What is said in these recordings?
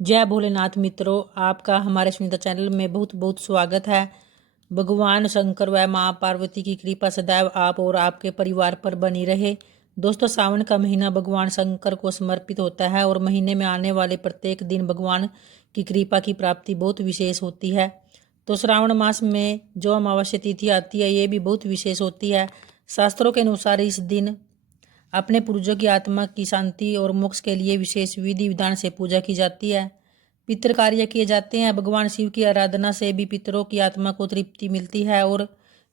जय भोलेनाथ मित्रों, आपका हमारे सुनीता चैनल में बहुत बहुत स्वागत है। भगवान शंकर व माँ पार्वती की कृपा सदैव आप और आपके परिवार पर बनी रहे। दोस्तों, सावन का महीना भगवान शंकर को समर्पित होता है और महीने में आने वाले प्रत्येक दिन भगवान की कृपा की प्राप्ति बहुत विशेष होती है। तो श्रावण मास में जो अमावस्या तिथि आती है ये भी बहुत विशेष होती है। शास्त्रों के अनुसार इस दिन अपने पूर्वजों की आत्मा की शांति और मोक्ष के लिए विशेष विधि विधान से पूजा की जाती है। पितृ कार्य किए जाते हैं। भगवान शिव की आराधना से भी पितरों की आत्मा को तृप्ति मिलती है और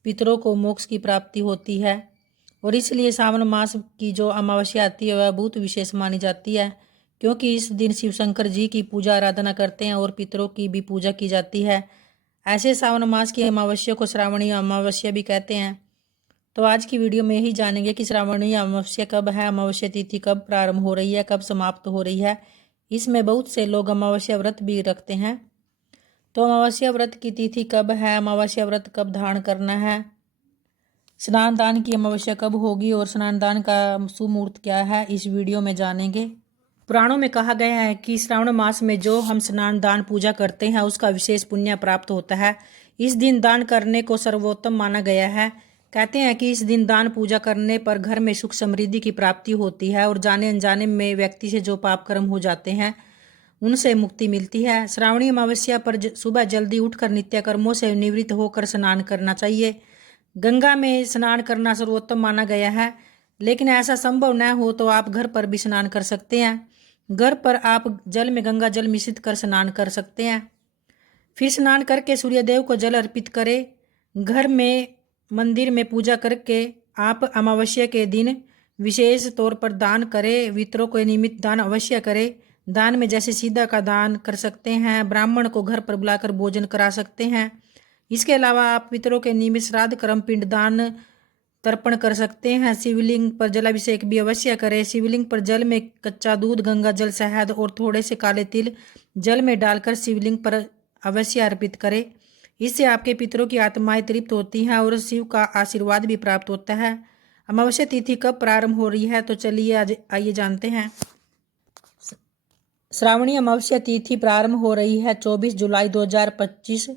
पितरों को मोक्ष की प्राप्ति होती है। और इसलिए सावन मास की जो अमावस्या आती है वह बहुत विशेष मानी जाती है, क्योंकि इस दिन शिव शंकर जी की पूजा आराधना करते हैं और पितरों की भी पूजा की जाती है। ऐसे सावन मास की अमावस्या को श्रावणी अमावस्या भी कहते हैं। तो आज की वीडियो में ही जानेंगे कि श्रावणी अमावस्या कब है, अमावस्या तिथि कब प्रारंभ हो रही है, कब समाप्त हो रही है। इसमें बहुत से लोग अमावस्या व्रत भी रखते हैं। तो अमावस्या व्रत की तिथि कब है, अमावस्या व्रत कब धारण करना है, स्नान दान की अमावस्या कब होगी और स्नान दान का शुभ मुहूर्त क्या है, इस वीडियो में जानेंगे। पुराणों में कहा गया है कि श्रावण मास में जो हम स्नान दान पूजा करते हैं उसका विशेष पुण्य प्राप्त होता है। इस दिन दान करने को सर्वोत्तम माना गया है। कहते हैं कि इस दिन दान पूजा करने पर घर में सुख समृद्धि की प्राप्ति होती है और जाने अनजाने में व्यक्ति से जो पाप कर्म हो जाते हैं उनसे मुक्ति मिलती है। श्रावणी अमावस्या पर सुबह जल्दी उठकर नित्य कर्मों से निवृत्त होकर स्नान करना चाहिए। गंगा में स्नान करना सर्वोत्तम माना गया है, लेकिन ऐसा संभव न हो तो आप घर पर भी स्नान कर सकते हैं। घर पर आप जल में गंगा जल मिश्रित कर स्नान कर सकते हैं। फिर स्नान करके सूर्यदेव को जल अर्पित करें। घर में मंदिर में पूजा करके आप अमावस्या के दिन विशेष तौर पर दान करें। पितरों को नियमित दान अवश्य करें। दान में जैसे सीधा का दान कर सकते हैं, ब्राह्मण को घर पर बुलाकर भोजन करा सकते हैं। इसके अलावा आप पितरों के नियमित श्राद्ध कर्म पिंड दान तर्पण कर सकते हैं। शिवलिंग पर जलाभिषेक भी अवश्य करें। शिवलिंग पर जल में कच्चा दूध, गंगा जल, शहद और थोड़े से काले तिल जल में डालकर शिवलिंग पर अवश्य अर्पित करें। इससे आपके पितरों की आत्माएं तृप्त होती हैं और शिव का आशीर्वाद भी प्राप्त होता है। अमावस्या तिथि कब प्रारंभ हो रही है, तो चलिए आज आइए जानते हैं। श्रावणी अमावस्या तिथि प्रारंभ हो रही है 24 जुलाई 2025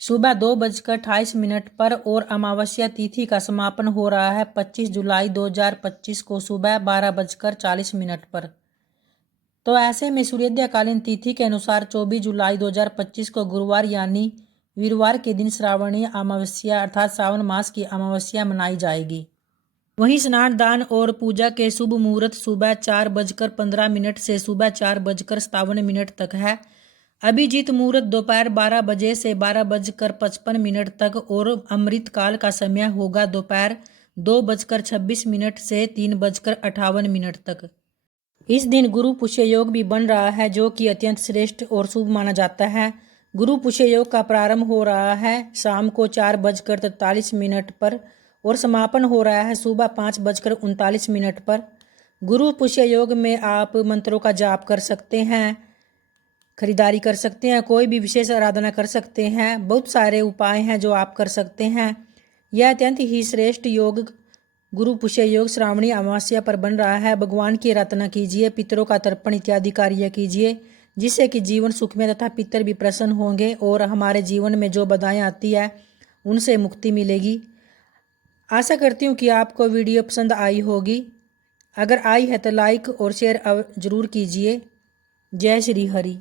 सुबह 2:28 पर और अमावस्या तिथि का समापन हो रहा है 25 जुलाई 2025 को सुबह 12:40 पर। तो ऐसे में सूर्योदयकालीन तिथि के अनुसार 24 जुलाई 2025 को गुरुवार यानी वीरवार के दिन श्रावणी अमावस्या अर्थात सावन मास की अमावस्या मनाई जाएगी। वहीं स्नान दान और पूजा के शुभ मुहूर्त सुबह 4:15 से सुबह 4:57 तक है। अभिजीत मुहूर्त दोपहर 12 बजे से 12:55 तक और अमृत काल का समय होगा दोपहर 2:26 से 3:58 तक। इस दिन गुरु पुष्य योग भी बन रहा है, जो कि अत्यंत श्रेष्ठ और शुभ माना जाता है। गुरु पुष्य योग का प्रारंभ हो रहा है शाम को 4:43 पर और समापन हो रहा है सुबह 5:39 पर। गुरु पुष्य योग में आप मंत्रों का जाप कर सकते हैं, खरीदारी कर सकते हैं, कोई भी विशेष आराधना कर सकते हैं। बहुत सारे उपाय हैं जो आप कर सकते हैं। यह अत्यंत ही श्रेष्ठ योग गुरु पुष्य योग श्रावणी अमावस्या पर बन रहा है। भगवान की आराधना कीजिए, पितरों का तर्पण इत्यादि कार्य कीजिए, जिससे कि जीवन सुखमय तथा पितर भी प्रसन्न होंगे और हमारे जीवन में जो बाधाएं आती है उनसे मुक्ति मिलेगी। आशा करती हूँ कि आपको वीडियो पसंद आई होगी। अगर आई है तो लाइक और शेयर जरूर कीजिए। जय श्री हरि।